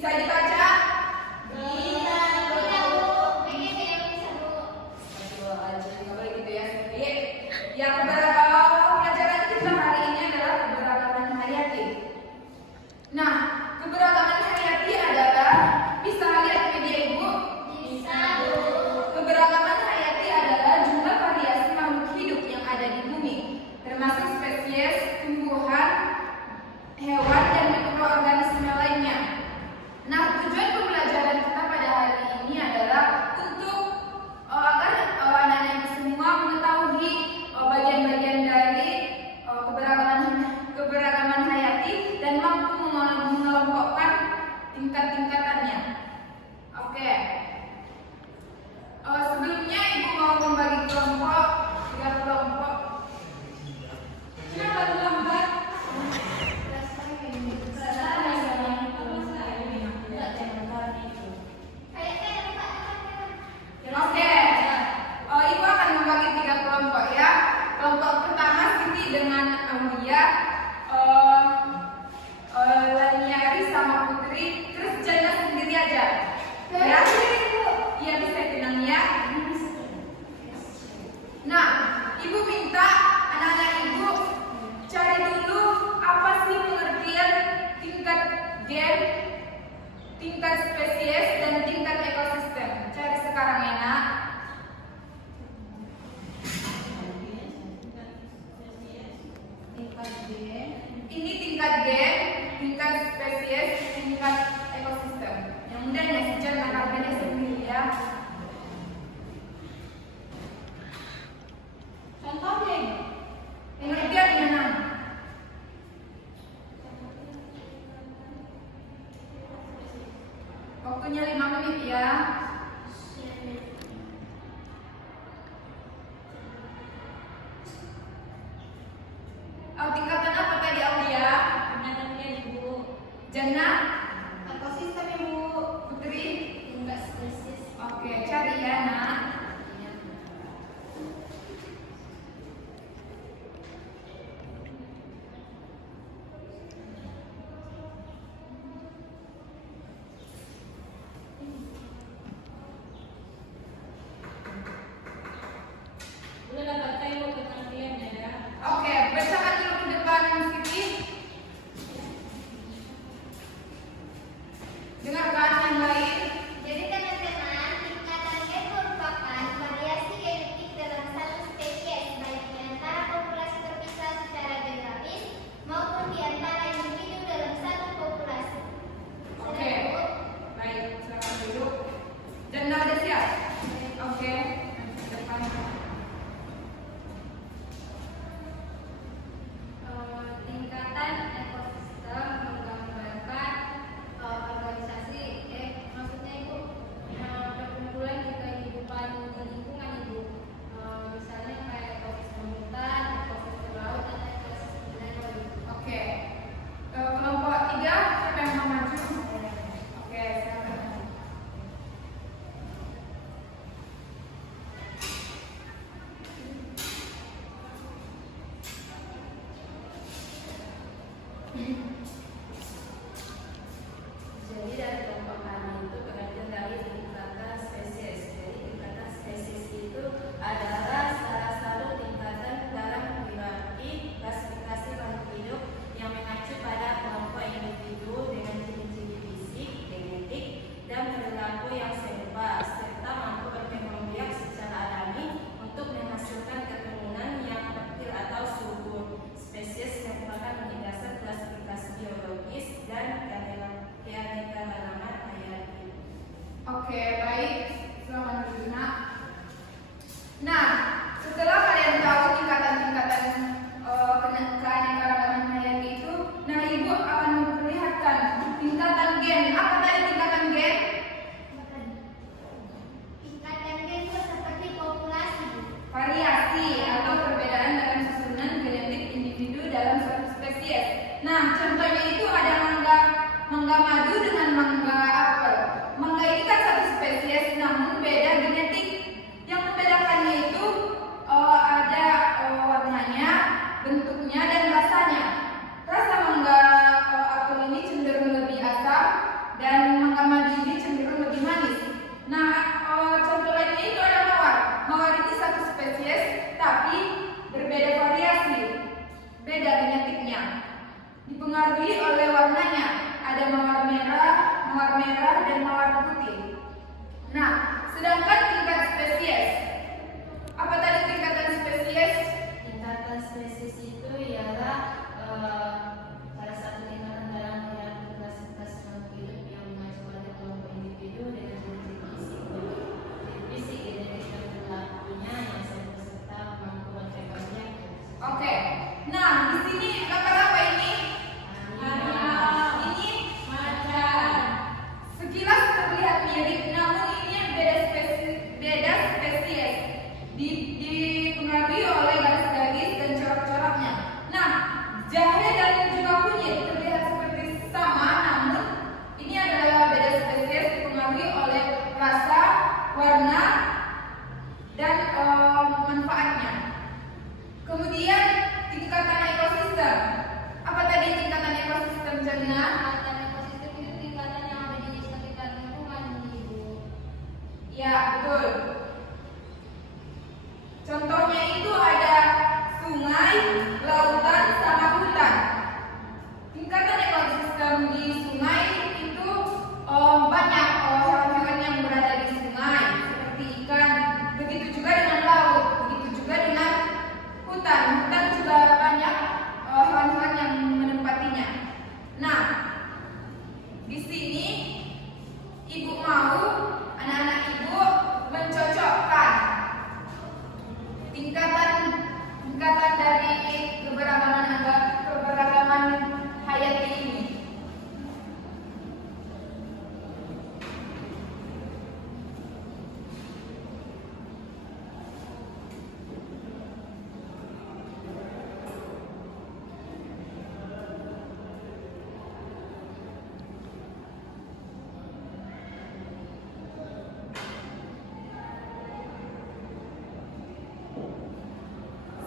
Bisa dibaca? Bisa, Bu. Bisa, Bu. Aduh, aja nggak boleh gitu ya. Yang pelajaran kita hari ini adalah keberagaman hayati. Nah, keberagaman hayati adalah, bisa lihat media Ibu? Bisa, Bu. Keberagaman hayati adalah jumlah variasi makhluk hidup yang ada di bumi, termasuk spesies, tumbuhan, hewan, dan mikroorganisme lainnya. Nah, tujuan pembelajaran kita pada hari ini adalah untuk agar anak-anak itu semua mengetahui bagian-bagian dari keberagaman hayati dan mampu mengelompokkan tingkat-tingkatannya. Oke. Sebelumnya Ibu mau membagi kelompok, 3 kelompok. Kenapa lambat? Oke. Ibu akan membagi 3 kelompok ya. Kelompok pertama Siti dengan Aulia, Laniari sama Putri, terus Jana sendiri aja. Ya? Iya, bisa tenang ya. Nah, Ibu minta anak-anak Ibu cari dulu apa sih pengertian tingkat gen, tingkat spesies, dan tingkat ekosistem. Cari sekarang ya, Nak. Ini tingkat gen, tingkat spesies, tingkat ekosistem. Yang mudah ya, sejar nakal-nakal sendiri ya. Contohnya, pengertian mana? Waktunya 5 menit ya. Tingkatan apa tadi Aulia? Jana? Ekosistem, Ibu. Putri? Tingkat spesies. Oke, cari ya, Nak. Udah dapat tahu pengertiannya ya. Oke, bacakan dulu ke depan Siti. Dengarkan yang lain. Jadi teman-teman, tingkatan gen merupakan variasi genetik dalam satu spesies, baik di antara populasi terpisah secara geografis maupun di antara individu dalam satu populasi. Oke. Baik, silakan duduk. Jana udah siap? Oke. Depan. Tingkatan ekosistem menggambarkan organisasi, maksudnya Ibu, perkumpulan di kehidupan di lingkungan Ibu. Misalnya kayak ekosistem hutan, ekosistem laut, dan ekosistem danau. Oke. Kelompok 3, siapa yang mau maju? Oke, silakan. Jadi dari kelompok kami itu pengertian dari tingkatan spesies. Jadi tingkatan spesies itu adalah salah satu tingkatan dalam hierarki klasifikasi makhluk hidup yang mengacu pada kelompok individu dengan ciri-ciri fisik, genetik, dan perilaku yang serupa, serta mampu berkembang biak secara alami untuk menghasilkan keturunan yang fertil atau subur. Spesies merupakan unit dasar klasifikasi biologis dan keanekaragaman hayati. Oke, baik. Selamat dulu, Nak. Nah, setelah kalian tahu tingkatan-tingkatan keanekaragaman hayati itu, nah Ibu akan memperlihatkan tingkatan gen. Apa tadi tingkatan gen? Tingkatan gen itu seperti populasi. Variasi atau perbedaan dalam susunan genetik individu dalam suatu spesies. Nah, contohnya itu ada mangga madu dengan mangga apel. Mangga ini kan satu spesies, namun beda genetik. Yang membedakannya itu ada warnanya, bentuknya, dan rasanya. Rasa mangga apel ini cenderung lebih asam dan berbeda genetiknya. Dipengaruhi oleh warnanya, ada mawar merah, dan mawar putih. Nah, sedangkan tingkat spesies, apa tadi tingkatan spesies? Tingkatan spesies itu ialah salah satu tingkatan dalam hierarki klasifikasi makhluk hidup yang mengacu pada kelompok individu dengan ciri-ciri fisik, genetik, dan perilakunya yang sering serta mampu mencapai. Oke. Nah, di sini gambar apa ini? Ini macan. Sekilas terlihat mirip, namun ini beda spesies. Dipengaruhi oleh garis-garis dan corak-coraknya. Nah, jahe dan juga kunyit terlihat seperti sama, namun ini adalah beda spesies dipengaruhi oleh rasa, warna, dan manfaatnya. Kemudian tingkatan ekosistem. Apa tadi tingkatan ekosistem, Jana? Tingkatan ekosistem itu tingkatan yang ada di sekitar lingkungan hidup. Ya, betul. Contohnya itu ada sungai, lautan, sama hutan. Tingkatan ekosistem di sungai itu banyak hewan-hewan yang berada di sungai, seperti ikan. Begitu juga dengan laut, begitu juga dengan hutan. Hutan juga banyak hewan-hewan yang menempatinya. Nah, di sini ibu mau anak-anak ibu mencocokkan tingkatan dari keberagaman hayati ini.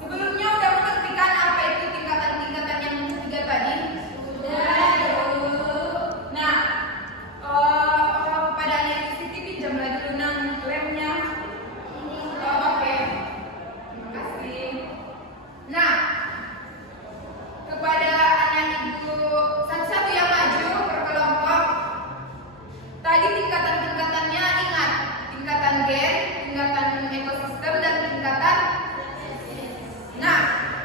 Sebelumnya udah mengerti kan apa itu tingkatan-tingkatan yang ketiga tadi? Sudah. Nah, kepada anak Siti pinjam lagi lunang lemnya. Oke. Terima kasih. Nah, kepada anak ibu satu-satu yang maju berkelompok. Tadi tingkatan-tingkatannya ingat, tingkatan gen, tingkatan ekosistem, dan tingkatan. Nah,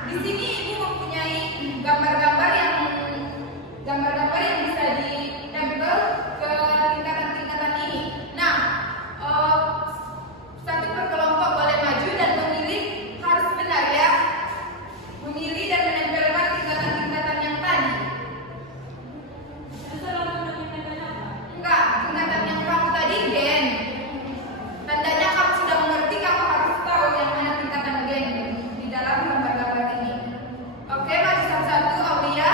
di sini ibu mempunyai gambar-gambar yang bisa ditempel ke tingkatan-tingkatan ini. Nah, satu per kelompok boleh maju dan memilih, harus benar ya, memilih dan menempelkan tingkatan-tingkatan yang tadi. Enggak, tingkatan yang kamu tadi gen. Tandanya kamu sudah mengerti, kamu harus tahu yang mana tingkatan gen di dalam gambar-gambar ini. Oke, maju satu-satu, Aulia.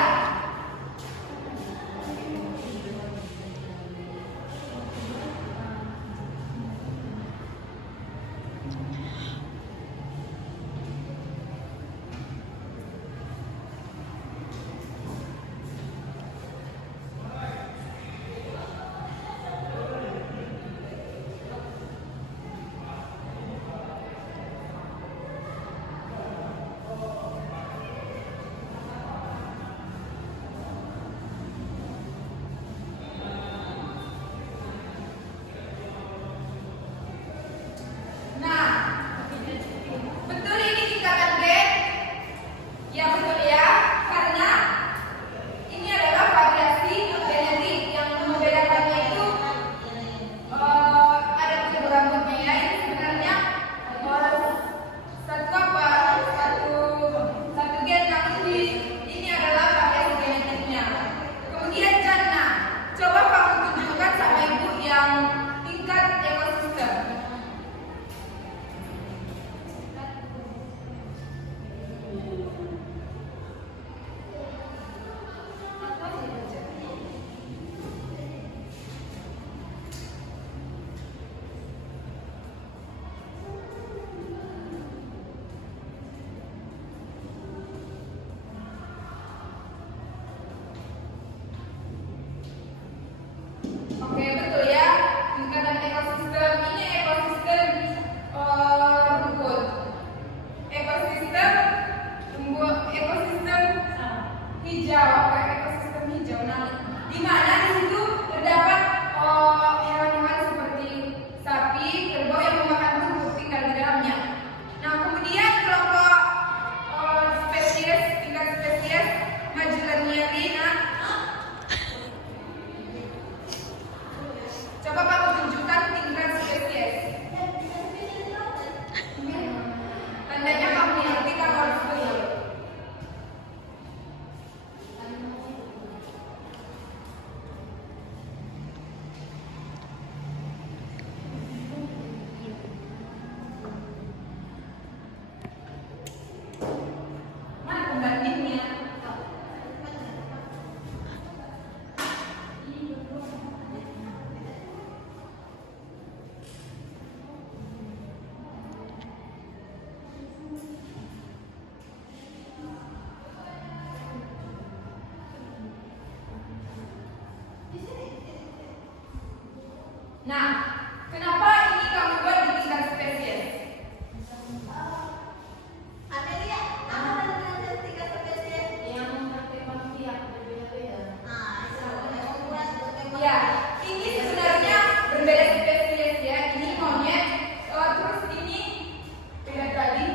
hijau atau ekosistem hijau. Nah, di mana di situ terdapat hewan-hewan seperti sapi, kerbau yang memakan rumput tinggal di dalamnya. Nah, kemudian kelompok tingkat spesies Majulanieri. Nah, coba kamu tunjukkan tingkat spesies. Tandanya kamu ngerti, kamu harus betul. Mana pembandingnya? Nah, kenapa ini kamu buat di tingkat spesies? Amelia, apa tadi tingkat spesies? Yang berkembang biak berbeda-beda. Ya, ini sebenarnya berbeda spesies ya. Ini monyet, terus ini beda tadi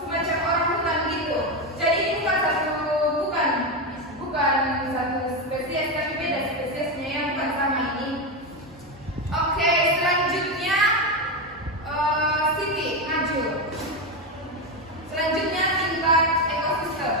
semacam orang hutan gitu. Jadi ini bukan satu spesies, tapi beda spesiesnya yang bukan sama ini. Oke, selanjutnya Siti maju. Selanjutnya tingkat ekosistem.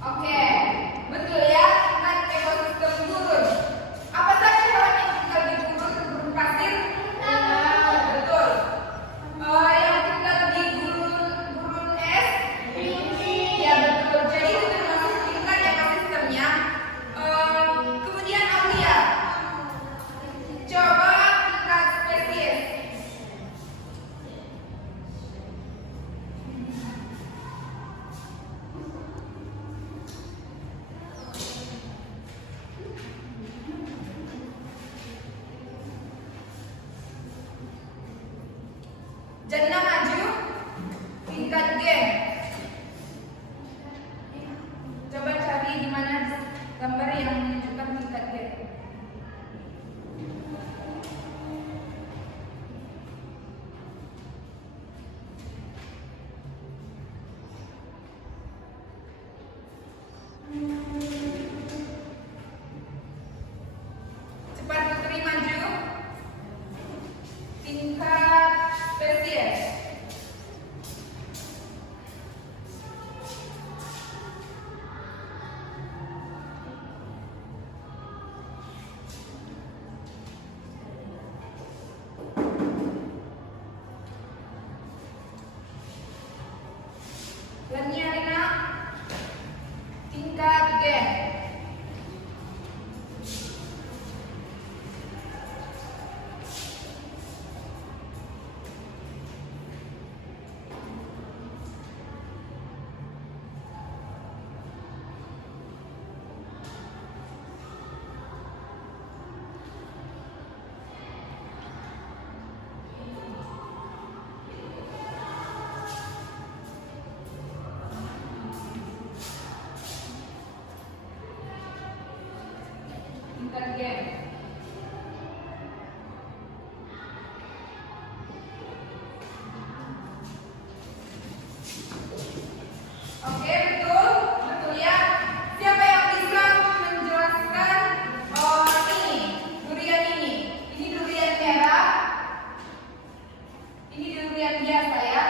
Oke, betul ya, tingkat ekosistem gurun. Apa saja hewan yang tinggal di gurun pasir? Betul. Yang tinggal di gurun es? Ya betul. Jadi itu termasuk tingkat ekosistemnya. Kemudian Aulia, coba tingkat spesies. Jannah maju, tingkat G. Coba cari di mana gambar yang menunjukkan tingkat G. Cepat Putri maju, tingkat spesies. Lania Rina, tingkat G. Tingkat G. Oke, betul ya. Siapa yang bisa menjelaskan durian ini? Ini durian merah. Ini durian biasa ya.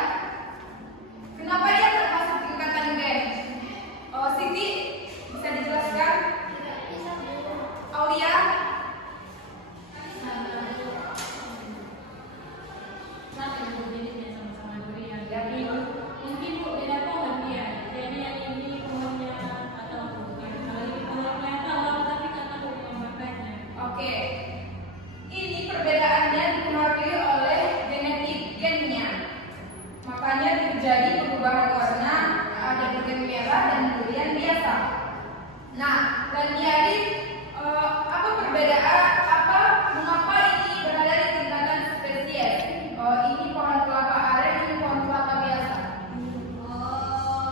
Kenapa dia termasuk tingkatan G? Siti bisa dijelaskan? Aulia? Jadi apa perbedaan mengapa ini berada di tingkatan spesies? Ini pohon kelapa aren, ini pohon kelapa biasa.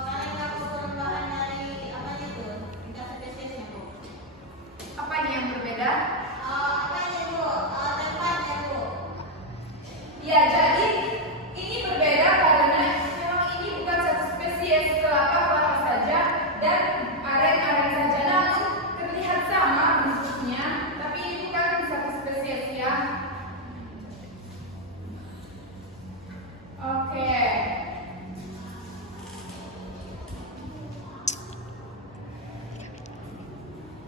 Karena aku perubahan dari apanya tuh? Tingkat spesiesnya, Bu. Apanya yang berbeda? Apanya, Bu? Tempatnya, Bu. Ya, jadi ini berbeda karena memang ini bukan satu spesies kelapa saja dan aren saja, namun terlihat sama bentuknya, tapi ini bukan satu spesies ya. Oke.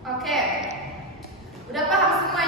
Oke. Udah paham semua